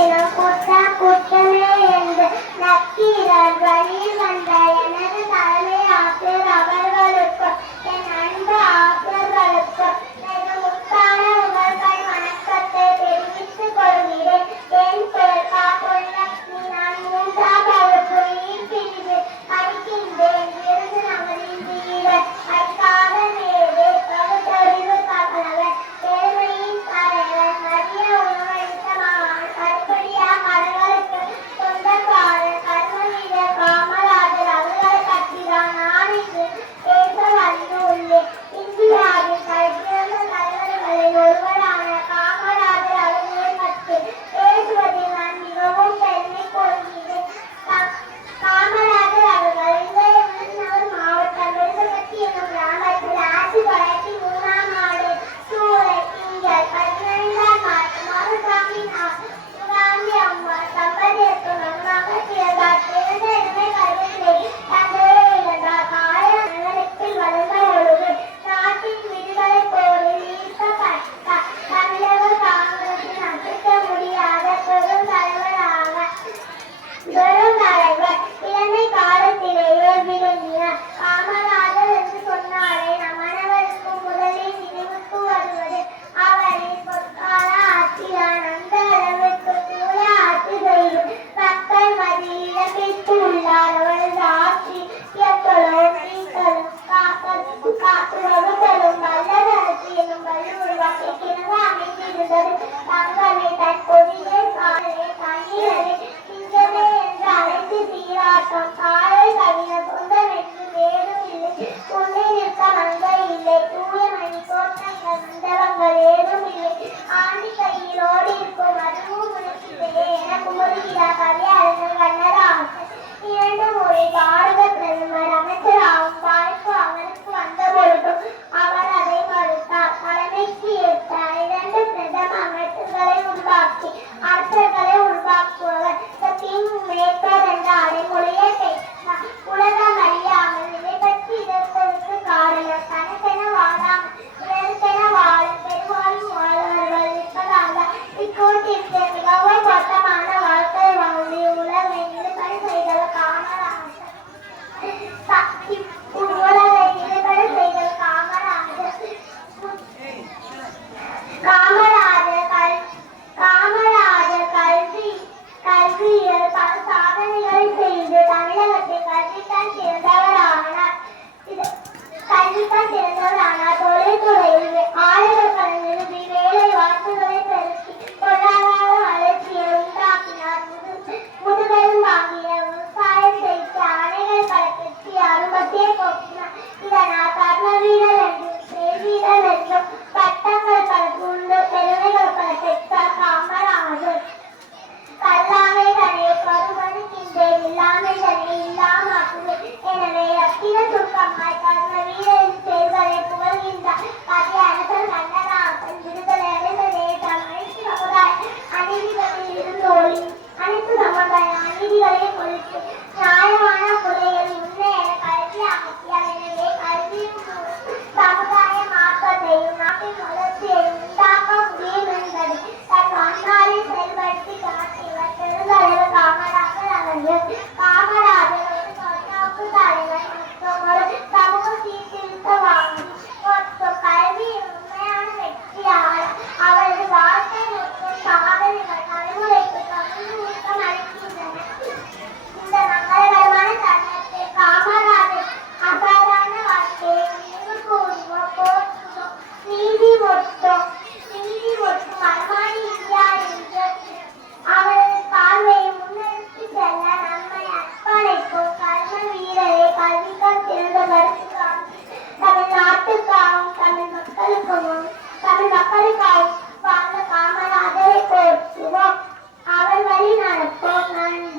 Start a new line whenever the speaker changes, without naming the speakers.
தினம் கூட்டா கூட்டமே என்று நக்கீரர் வழி வந்த കാത്തുകളും നല്ല തരത്തിലും ഉരുവാക്കിയിരിക്കുന്നത് അമിതിരുന്നത് താങ്കൾ நியாயமான குறைகளை இன்றைய கல்வி அமைப்பில் எனவே கல்வியின் சமுதாய மாற்றத்தையும் நாட்டின் வளர்ச்சி Bye.